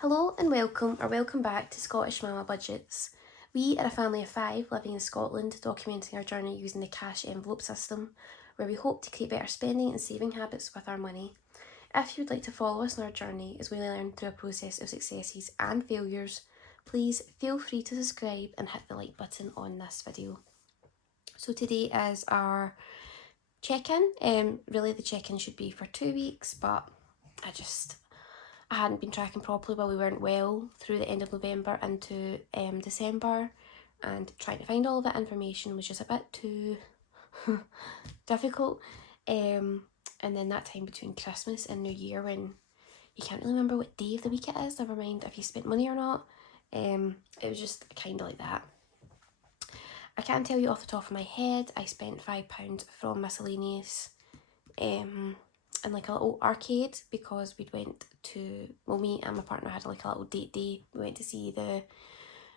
Hello and welcome back to Scottish Mama Budgets. We are a family of 5 living in Scotland, documenting our journey using the cash envelope system, where we hope to create better spending and saving habits with our money. If you would like to follow us on our journey as we learn through a process of successes and failures, please feel free to subscribe and hit the like button on this video. So today is our check-in. Really the check-in should be for 2 weeks, but I hadn't been tracking properly while we weren't well through the end of November into December, and trying to find all of that information was just a bit too difficult. And then that time between Christmas and New Year when you can't really remember what day of the week it is, never mind if you spent money or not. It was just kind of like that. I can't tell you off the top of my head. I spent £5 from miscellaneous in like a little arcade because we'd went to, well, me and my partner had like a little date day. We went to see the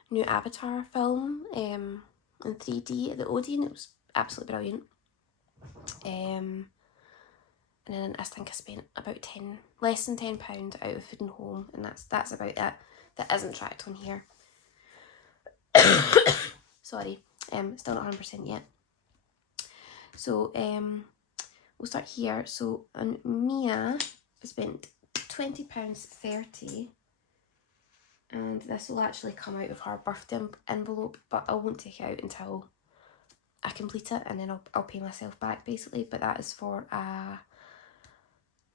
new Avatar film in 3D at the Odeon. It was absolutely brilliant. And then I think I spent about less than £10 out of food and home, and that's about it. That isn't tracked on here. Sorry, still not 100% yet. So we'll start here. So on Mia, I spent £20.30, and this will actually come out of her birthday envelope, but I won't take it out until I complete it, and then I'll pay myself back basically. But that is for a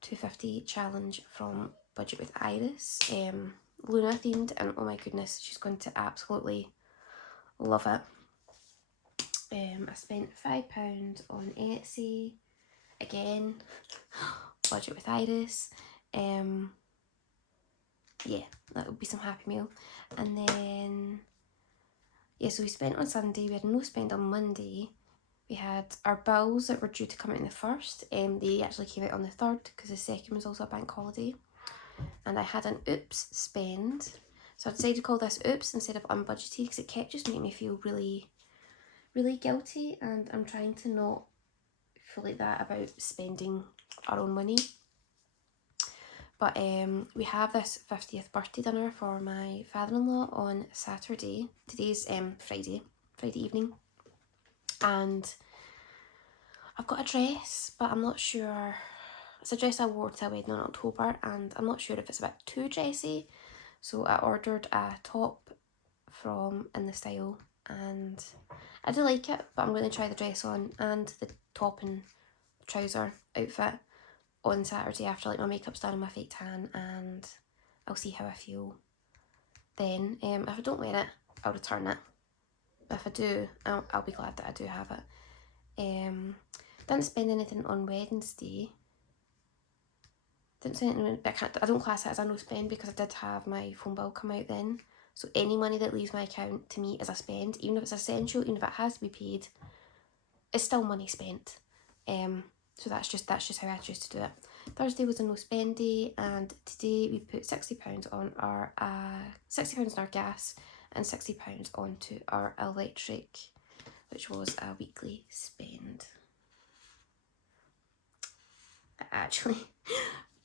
£2.50 challenge from Budget with Iris, Luna themed, and oh my goodness, she's going to absolutely love it. I spent £5 on Etsy, again, Budget with Iris. Yeah, that would be some Happy Meal. And then, yeah, so we spent on Sunday, we had no spend on Monday. We had our bills that were due to come out on the 1st. They actually came out on the 3rd because the 2nd was also a bank holiday. And I had an oops spend. So I decided to call this oops instead of unbudgeted because it kept just making me feel really, really guilty. And I'm trying to not feel like that about spending our own money. But we have this 50th birthday dinner for my father-in-law on Saturday. Today's Friday evening. And I've got a dress, but I'm not sure. It's a dress I wore to a wedding in October, and I'm not sure if it's a bit too dressy. So I ordered a top from In The Style, and I do like it, but I'm going to try the dress on and the top and trouser outfit on Saturday after like my makeup's done and my fake tan, and I'll see how I feel then. If I don't wear it, I'll return it. But if I do, I'll be glad that I do have it. Didn't spend anything on Wednesday. I don't class it as a no spend because I did have my phone bill come out then. So any money that leaves my account to me is a spend, even if it's essential, even if it has to be paid, it's still money spent. So that's just how I choose to do it. Thursday was a no spend day, and today we put £60 on our £60 on our gas and £60 onto our electric, which was a weekly spend. I actually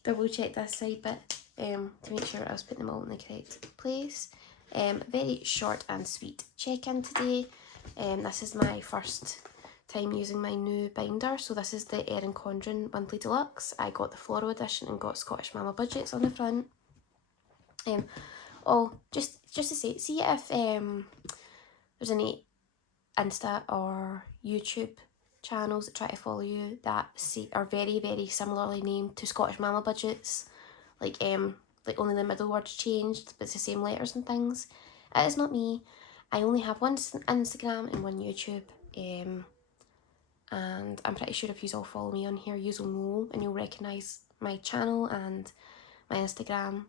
double check this side bit to make sure I was putting them all in the correct place. Very short and sweet check-in today. This is my first time using my new binder. So this is the Erin Condren Monthly Deluxe. I got the floral edition and got Scottish Mama Budgets on the front. Just to say, see if there's any Insta or YouTube channels that try to follow you that are very, very similarly named to Scottish Mama Budgets, like only the middle word's changed, but it's the same letters and things. It is not me. I only have one Instagram and one YouTube, and I'm pretty sure if you all follow me on here, you'll know and you'll recognise my channel and my Instagram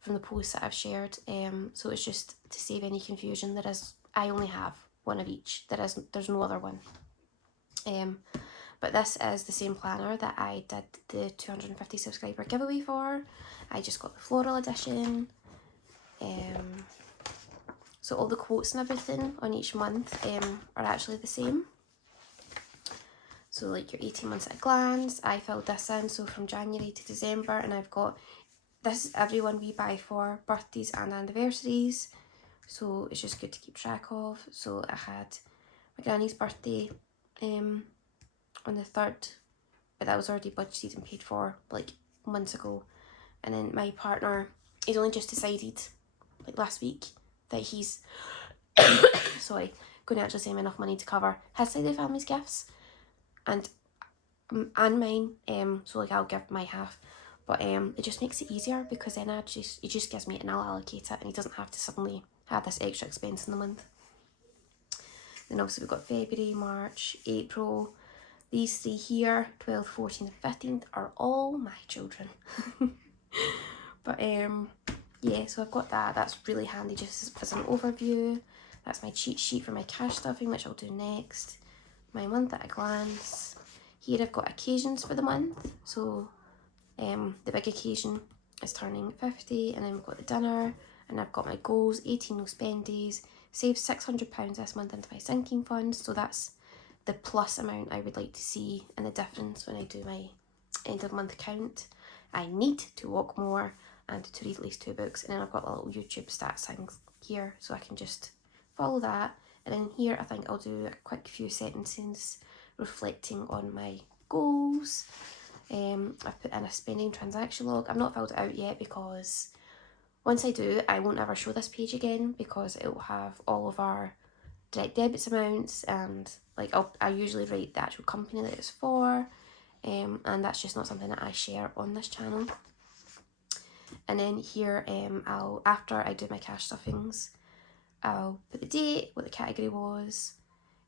from the posts that I've shared. So it's just to save any confusion. I only have one of each. There's no other one. But this is the same planner that I did the 250 subscriber giveaway for. I just got the floral edition. So all the quotes and everything on each month are actually the same. So like your 18 months at a glance, I filled this in, so from January to December, and I've got this is everyone we buy for birthdays and anniversaries, so it's just good to keep track of. So I had my granny's birthday on the 3rd, but that was already budgeted and paid for like months ago. And then my partner, he's only just decided like last week that he's sorry, going to actually save enough money to cover his side of the family's gifts and mine. So like I'll give my half, but it just makes it easier because then he just gives me it and I'll allocate it, and he doesn't have to suddenly have this extra expense in the month. Then obviously we've got February, March, April. These 3 here, 12th, 14th, 15th, are all my children. But yeah, so I've got that. That's really handy just as an overview. That's my cheat sheet for my cash stuffing, which I'll do next. My month at a glance. Here I've got occasions for the month. So the big occasion is turning 50, and then we've got the dinner, and I've got my goals, 18 no spend days, save £600 this month into my sinking fund. So that's the plus amount I would like to see and the difference when I do my end of month count. I need to walk more and to read at least 2 books, and then I've got a little YouTube stats thing here so I can just follow that. And then here I think I'll do a quick few sentences reflecting on my goals. I've put in a spending transaction log. I've not filled it out yet because once I do, I won't ever show this page again because it will have all of our direct debits amounts, and like I usually write the actual company that it's for, and that's just not something that I share on this channel. And then here after I do my cash stuffings, I'll put the date, what the category was,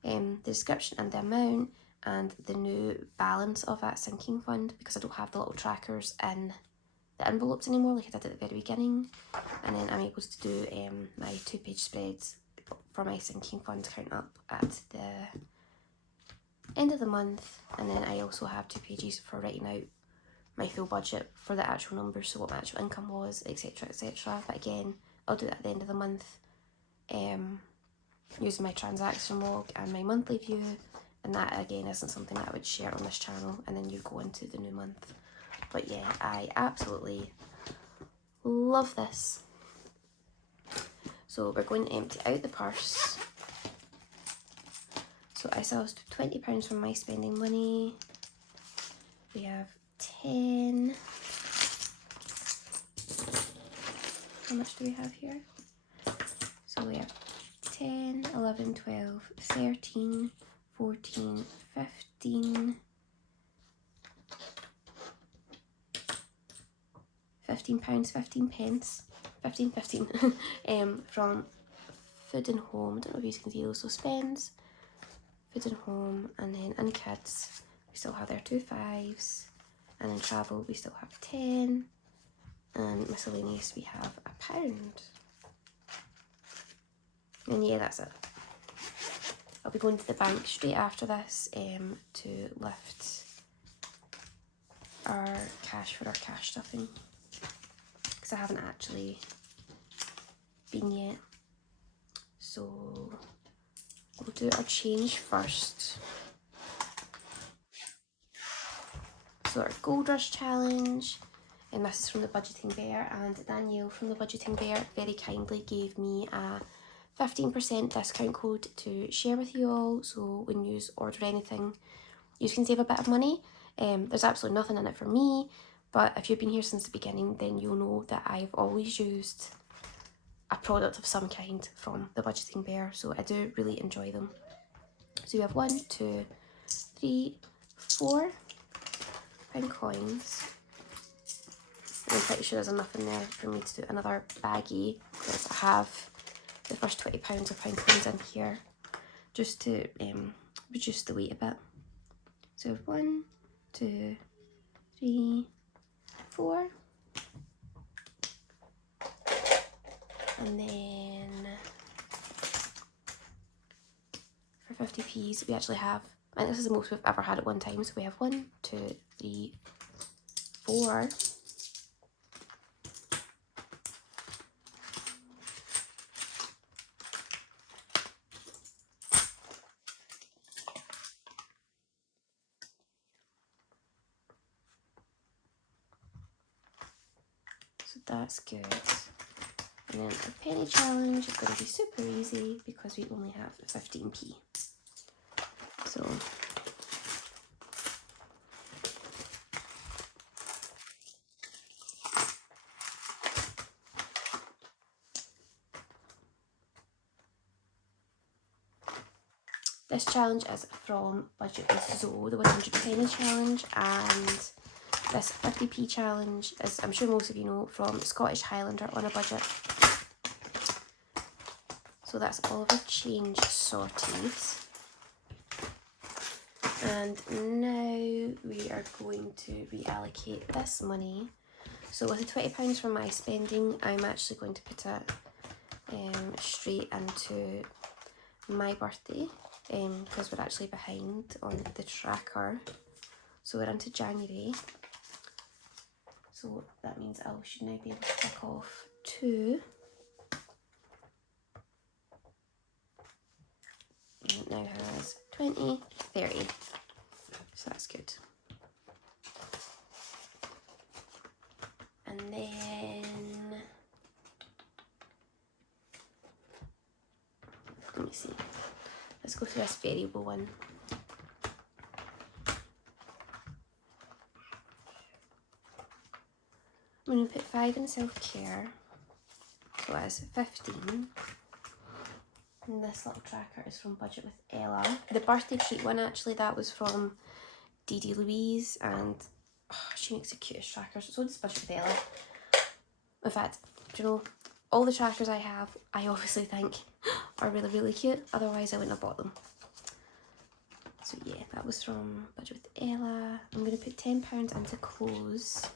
the description and the amount, and the new balance of that sinking fund, because I don't have the little trackers in the envelopes anymore like I did at the very beginning. And then I'm able to do my 2-page spreads for my sinking fund count up at the end of the month. And then I also have 2 pages for writing out my full budget for the actual numbers, so what my actual income was, etc, etc. But again, I'll do that at the end of the month, using my transaction log and my monthly view, and that again isn't something that I would share on this channel, and then you go into the new month. But yeah, I absolutely love this. So we're going to empty out the purse. So I still have £20 from my spending money. We have 10. How much do we have here? So we have 10, 11, 12, 13, 14, 15, £15, 15 pence, 15 from food and home. I don't know if you can see those. So spends, food and home, and then in kids we still have their 2 5s, and in travel we still have 10, and miscellaneous we have £1. And yeah, that's it. I'll be going to the bank straight after this to lift our cash for our cash stuffing, because I haven't actually been yet. So we'll do our change first. So our Gold Rush Challenge, and this is from the Budgeting Bear, and Danielle from the Budgeting Bear very kindly gave me a 15% discount code to share with you all, so when you order anything you can save a bit of money. There's absolutely nothing in it for me, but if you've been here since the beginning then you'll know that I've always used a product of some kind from the Budgeting Bear, so I do really enjoy them. So we have 1, 2, 3, 4 pound coins. I'm pretty sure there's enough in there for me to do another baggie, because I have the first £20 of pound coins in here just to reduce the weight a bit. So 1, 2, 3, 4, and then for 50p's we actually have, and this is the most we've ever had at one time, so we have 1, 2, 3, 4. that's good. And then the penny challenge is going to be super easy because we only have 15p. So this challenge is from Budget with Zoe, the 100 penny challenge, and this 50p challenge is, I'm sure most of you know, from Scottish Highlander on a budget. So that's all of our change sorted. And now we are going to reallocate this money. So with the £20 from my spending, I'm actually going to put it straight into my birthday, because we're actually behind on the tracker. So we're into January. So that means I should now be able to tick off 2. And it now has 20, 30. So that's good. And then let me see. Let's go through this variable one. I'm going to put 5 in self-care. So that's 15. And this little tracker is from Budget with Ella. The birthday treat one, actually, that was from DeeDee Louise, and she makes the cutest trackers. So does Budget with Ella. In fact, do you know, all the trackers I have, I obviously think are really, really cute. Otherwise, I wouldn't have bought them. So yeah, that was from Budget with Ella. I'm going to put £10 into clothes.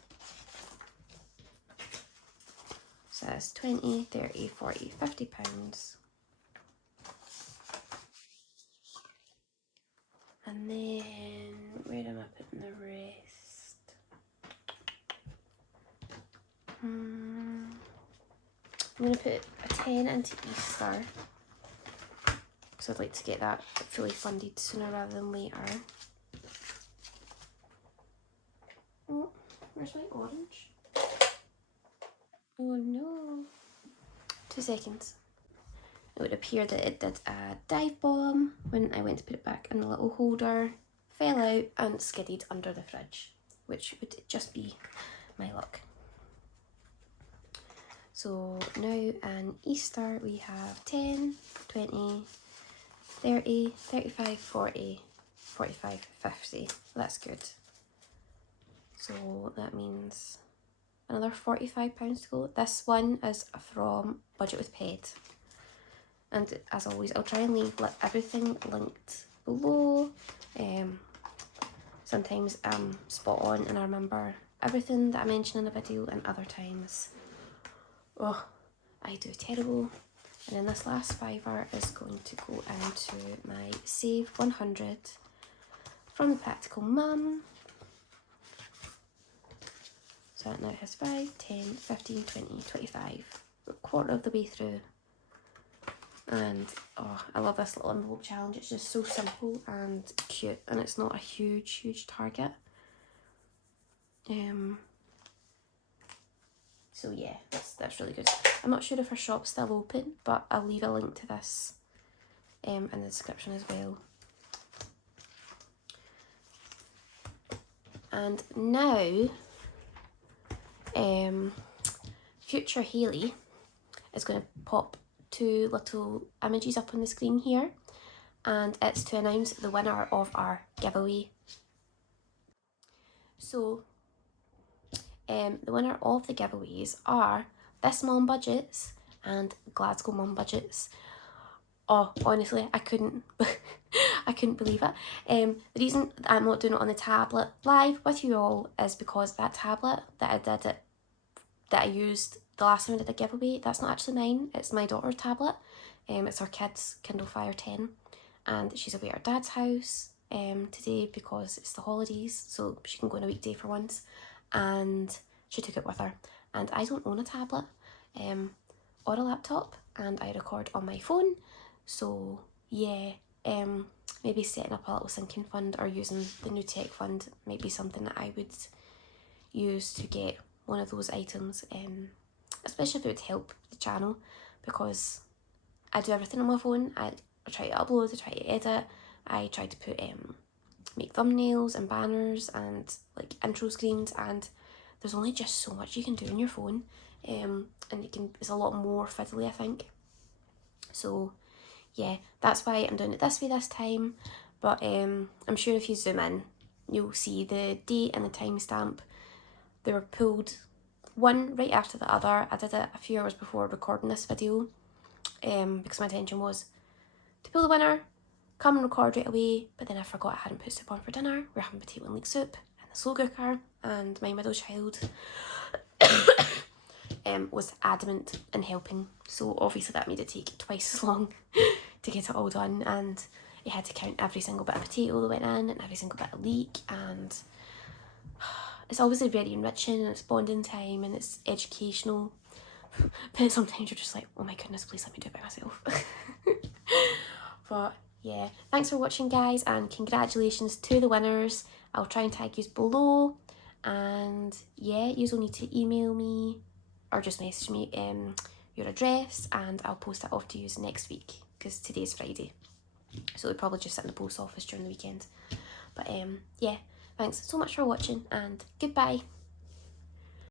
So that's 20, 30, 40, £50. And then, where am I putting the rest? I'm going to put a 10 into Easter, because I'd like to get that fully funded sooner rather than later. Oh, where's my orange? Oh no. 2 seconds. It would appear that it did a dive bomb when I went to put it back in the little holder, fell out and skidded under the fridge, which would just be my luck. So now in Easter we have 10, 20, 30, 35, 40, 45, 50. That's good. So that means another £45 to go. This one is from Budget with Pet. And as always, I'll try and leave everything linked below. Sometimes I'm spot on and I remember everything that I mention in the video, and other times, oh, I do terrible. And then this last fiver is going to go into my Save 100 from the Practical Mum. So that now has 5, 10, 15, 20, 25. We're a quarter of the way through. And oh, I love this little envelope challenge. It's just so simple and cute, and it's not a huge target. So yeah, that's really good. I'm not sure if her shop's still open, but I'll leave a link to this in the description as well. And now, future Hayley is going to pop 2 little images up on the screen here, and it's to announce the winner of our giveaway. So the winner of the giveaways are this Mum Budgets and Glasgow Mum Budgets. Oh, honestly, I couldn't I couldn't believe it. The reason that I'm not doing it on the tablet live with you all is because that tablet that I used the last time I did a giveaway, that's not actually mine, it's my daughter's tablet. It's her kid's Kindle Fire 10, and she's away at her dad's house today because it's the holidays, so she can go on a weekday for once, and she took it with her. And I don't own a tablet or a laptop, and I record on my phone, so yeah, maybe setting up a little sinking fund or using the new tech fund might be something that I would use to get one of those items especially if it would help the channel, because I do everything on my phone. I try to upload, I try to edit, I try to put make thumbnails and banners and like intro screens, and there's only just so much you can do on your phone, and it's a lot more fiddly, I think. So yeah, that's why I'm doing it this way this time. But I'm sure if you zoom in, you'll see the date and the timestamp. They were pulled one right after the other. I did it a few hours before recording this video, because my intention was to pull the winner, come and record right away, but then I forgot I hadn't put soup on for dinner. We're having potato and leek soup in the slow cooker, and my middle child was adamant in helping, so obviously that made it take twice as long to get it all done, and he had to count every single bit of potato that went in and every single bit of leek, and it's obviously very enriching and it's bonding time and it's educational, but sometimes you're just like, oh my goodness, please let me do it by myself. But yeah, thanks for watching guys, and congratulations to the winners. I'll try and tag you below, and yeah, you will need to email me or just message me your address, and I'll post it off to you next week, because today's Friday, so it'll probably just sit in the post office during the weekend. But yeah, thanks so much for watching, and goodbye.